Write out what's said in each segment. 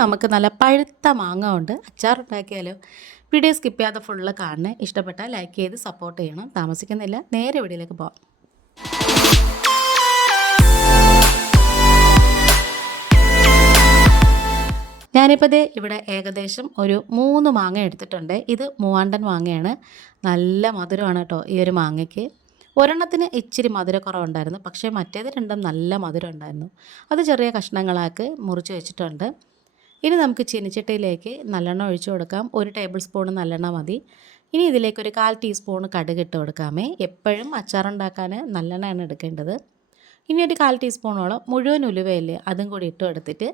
നമുക്ക് നല്ല പഴുത്ത മാങ്ങ കൊണ്ട് അച്ചാർ ഉണ്ടാക്കിയാലോ വീഡിയോ സ്കിപ്പ് ചെയ്യാതെ ഫുള്ള് കാണണേ ഇഷ്ടപ്പെട്ടാൽ ലൈക്ക് ചെയ്ത് സപ്പോർട്ട് ചെയ്യണം. താമസിക്കുന്നില്ല. നേരെ വീഡിയോയിലേക്ക് പോകാം ഞാനിപ്പോൾ ഇവിടെ ഏകദേശം ഒരു മൂന്ന് മാങ്ങ എടുത്തിട്ടുണ്ട്. ഇത് മൂവാണ്ടൻ മാങ്ങയാണ്. നല്ല മധുരമാണ് കേട്ടോ ഈ ഒരു മാങ്ങയ്ക്ക്. ഒരെണ്ണത്തിന് ഇച്ചിരി മധുരക്കുറവുണ്ടായിരുന്നു. പക്ഷേ മറ്റേത് രണ്ടും നല്ല മധുരം ഉണ്ടായിരുന്നു അത് ചെറിയ കഷ്ണങ്ങളാക്കി മുറിച്ച് വെച്ചിട്ടുണ്ട്. ഇനി നമുക്ക് ചീനിച്ചട്ടിയിലേക്ക് നല്ലെണ്ണ ഒഴിച്ചു കൊടുക്കാം. ഒരു ടേബിൾ സ്പൂൺ നല്ലെണ്ണ മതി. ഇനി ഇതിലേക്ക് ഒരു കാൽ ടീസ്പൂൺ കടുക് ഇട്ട് കൊടുക്കാമേ. എപ്പോഴും അച്ചാറുണ്ടാക്കാൻ നല്ലെണ്ണയാണ് എടുക്കേണ്ടത്. ഇനി ഒരു കാൽ ടീസ്പൂണോളം മുഴുവൻ ഉലുവയില്ലേ അതും കൂടി ഇട്ട് എടുത്തിട്ട്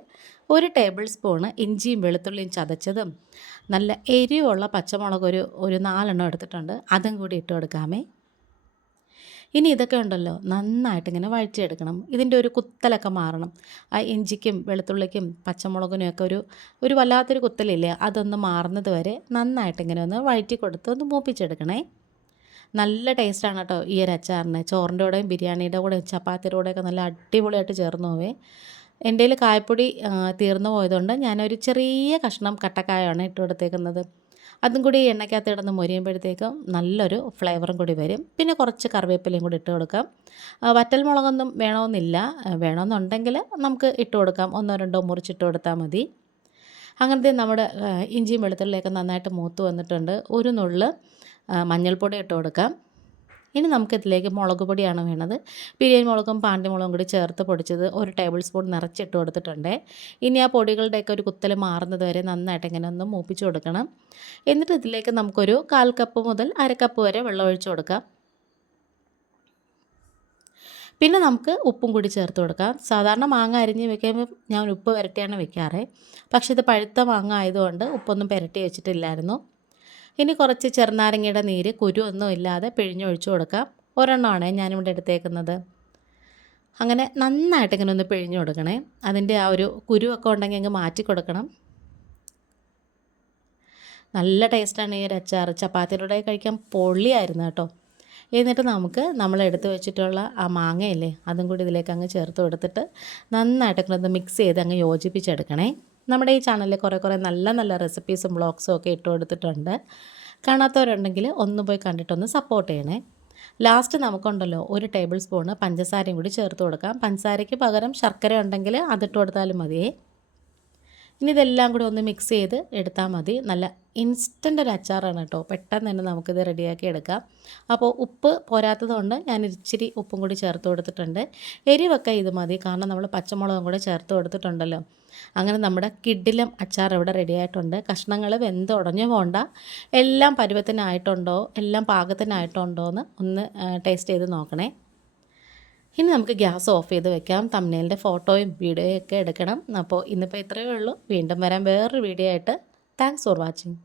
ഒരു ടേബിൾ സ്പൂണ് ഇഞ്ചിയും വെളുത്തുള്ളിയും ചതച്ചതും നല്ല എരിവുള്ള പച്ചമുളക് ഒരു ഒരു നാലെണ്ണം എടുത്തിട്ടുണ്ട്. അതും കൂടി ഇട്ട് കൊടുക്കാമേ. ഇനി ഇതൊക്കെ ഉണ്ടല്ലോ നന്നായിട്ട് ഇങ്ങനെ വഴിച്ചെടുക്കണം ഇതിന്റെ ഒരു കുത്തലൊക്കെ മാറണം. ആ ഇഞ്ചിക്കും വെളുത്തുള്ളിക്കും പച്ചമുളകിനും ഒക്കെ ഒരു ഒരു വല്ലാത്തൊരു കുത്തലില്ലേ? അതൊന്ന് മാറുന്നത് വരെ നന്നായിട്ട് ഇങ്ങനെ ഒന്ന് വഴറ്റി കൊടുത്ത് ഒന്ന് മൂപ്പിച്ചെടുക്കണേ. നല്ല ടേസ്റ്റാണ് കേട്ടോ ഈ ഒരു അച്ചാറിന്. ചോറിന്റെ കൂടെയും ബിരിയാണിയുടെ കൂടെയും ചപ്പാത്തിയുടെ കൂടെയൊക്കെ നല്ല അടിപൊളിയായിട്ട് ചേർന്ന് പോവേ. എന്റെ കയ്യിൽ കായപ്പൊടി തീർന്നു പോയതുകൊണ്ട് ഞാനൊരു ചെറിയ കഷ്ണം കട്ടക്കായാണ് ഇട്ട് കൊടുത്തേക്കുന്നത്. അതും കൂടി എണ്ണയ്ക്കകത്ത് കിടന്ന് മൊരിയുമ്പോഴത്തേക്കും നല്ലൊരു ഫ്ലേവറും കൂടി വരും. പിന്നെ കുറച്ച് കറിവേപ്പിലയും കൂടി ഇട്ട് കൊടുക്കാം. വറ്റൽ മുളകൊന്നും വേണമെന്നില്ല. വേണമെന്നുണ്ടെങ്കിൽ നമുക്ക് ഇട്ട് കൊടുക്കാം. ഒന്നോ രണ്ടോ മുറിച്ചിട്ട് കൊടുത്താൽ മതി. അങ്ങനത്തെ നമ്മുടെ ഇഞ്ചിയും വെളുത്തുള്ളിയൊക്കെ നന്നായിട്ട് മൂത്ത് വന്നിട്ടുണ്ട്. ഒരു നുള്ള് മഞ്ഞൾപ്പൊടി ഇട്ട് കൊടുക്കാം. ഇനി നമുക്കിതിലേക്ക് മുളക് പൊടിയാണ് വേണത് ബിരിയാണി മുളകും പാണ്ടി മുളകും കൂടി ചേർത്ത് പൊടിച്ചത് ഒരു ടേബിൾ സ്പൂൺ നിറച്ചിട്ട് കൊടുത്തിട്ടുണ്ട്. ഇനി ആ പൊടികളുടെയൊക്കെ ഒരു കുത്തൽ മാറുന്നത് വരെ നന്നായിട്ട് ഇങ്ങനെ ഒന്ന് മൂപ്പിച്ച് കൊടുക്കണം. എന്നിട്ട് ഇതിലേക്ക് നമുക്കൊരു കാൽ കപ്പ് മുതൽ അര കപ്പ് വരെ വെള്ളം ഒഴിച്ചു കൊടുക്കാം. പിന്നെ നമുക്ക് ഉപ്പും കൂടി ചേർത്ത് കൊടുക്കാം. സാധാരണ മാങ്ങ അരിഞ്ഞ് വെക്കുമ്പോൾ ഞാൻ ഉപ്പ് പുരട്ടിയാണ് വെക്കാറ്. പക്ഷേ ഇത് പഴുത്ത മാങ്ങ ആയതുകൊണ്ട് ഉപ്പൊന്നും പുരട്ടി വെച്ചിട്ടില്ലായിരുന്നു. ഇനി കുറച്ച് ചെറുനാരങ്ങയുടെ നീര് കുരു ഒന്നും ഇല്ലാതെ പിഴിഞ്ഞൊഴിച്ചു കൊടുക്കാം. ഒരെണ്ണമാണ് ഞാനിവിടെ എടുത്തേക്കുന്നത്. അങ്ങനെ നന്നായിട്ട് ഇങ്ങനെ ഒന്ന് പിഴിഞ്ഞു കൊടുക്കണേ. അതിന്റെ ആ ഒരു കുരുവൊക്കെ ഉണ്ടെങ്കിൽ അങ്ങ് മാറ്റി കൊടുക്കണം. നല്ല ടേസ്റ്റാണ് ഈ ഒരു അച്ചാർ. ചപ്പാത്തിയിലൂടെ കഴിക്കാൻ പൊള്ളിയായിരുന്നു കേട്ടോ. എന്നിട്ട് നമുക്ക് നമ്മൾ എടുത്തു വെച്ചിട്ടുള്ള ആ മാങ്ങയില്ലേ അതും കൂടി ഇതിലേക്ക് അങ്ങ് ചേർത്ത് കൊടുത്തിട്ട് നന്നായിട്ട് ഒന്ന് മിക്സ് ചെയ്ത് അങ്ങ് യോജിപ്പിച്ചെടുക്കണേ. നമ്മുടെ ഈ ചാനലിൽ കുറേ കുറേ നല്ല നല്ല റെസിപ്പീസും ബ്ലോഗ്സും ഒക്കെ ഇട്ട് കൊടുത്തിട്ടുണ്ട് കാണാത്തവരുണ്ടെങ്കിൽ ഒന്ന് പോയി കണ്ടിട്ടൊന്ന് സപ്പോർട്ട് ചെയ്യണേ. ലാസ്റ്റ് നമുക്കുണ്ടല്ലോ ഒരു ടേബിൾ സ്പൂണ് പഞ്ചസാരയും കൂടി ചേർത്ത് കൊടുക്കാം. പഞ്ചസാരയ്ക്ക് പകരം ശർക്കര ഉണ്ടെങ്കിൽ അതിട്ട് കൊടുത്താലും മതിയേ ഇനി ഇതെല്ലാം കൂടി ഒന്ന് മിക്സ് ചെയ്ത് എടുത്താൽ മതി. നല്ല ഇൻസ്റ്റന്റ് ഒരു അച്ചാറാണ് കേട്ടോ. പെട്ടെന്ന് തന്നെ നമുക്കിത് റെഡിയാക്കി എടുക്കാം. അപ്പോൾ ഉപ്പ് പോരാത്തതുകൊണ്ട് ഞാൻ ഇച്ചിരി ഉപ്പും കൂടി ചേർത്ത് കൊടുത്തിട്ടുണ്ട്. എരിവൊക്കെ ഇത് മതി. കാരണം നമ്മൾ പച്ചമുളകും കൂടെ ചേർത്ത് കൊടുത്തിട്ടുണ്ടല്ലോ. അങ്ങനെ നമ്മുടെ കിഡിലും അച്ചാർ ഇവിടെ റെഡിയായിട്ടുണ്ട് കഷ്ണങ്ങൾ വെന്ത് ഉടഞ്ഞു പോണ്ട. എല്ലാം പരുവത്തിനായിട്ടുണ്ടോ? എല്ലാം പാകത്തിനായിട്ടുണ്ടോ എന്ന് ഒന്ന് ടേസ്റ്റ് ചെയ്ത് നോക്കണേ. ഇനി നമുക്ക് ഗ്യാസ് ഓഫ് ചെയ്ത് വെക്കാം. തമ്മിലിന്റെ ഫോട്ടോയും വീഡിയോയും ഒക്കെ എടുക്കണം. അപ്പോൾ ഇന്നിപ്പോൾ ഇത്രയേ ഉള്ളൂ. വീണ്ടും വരാം വേറൊരു വീഡിയോ ആയിട്ട്. Thanks for watching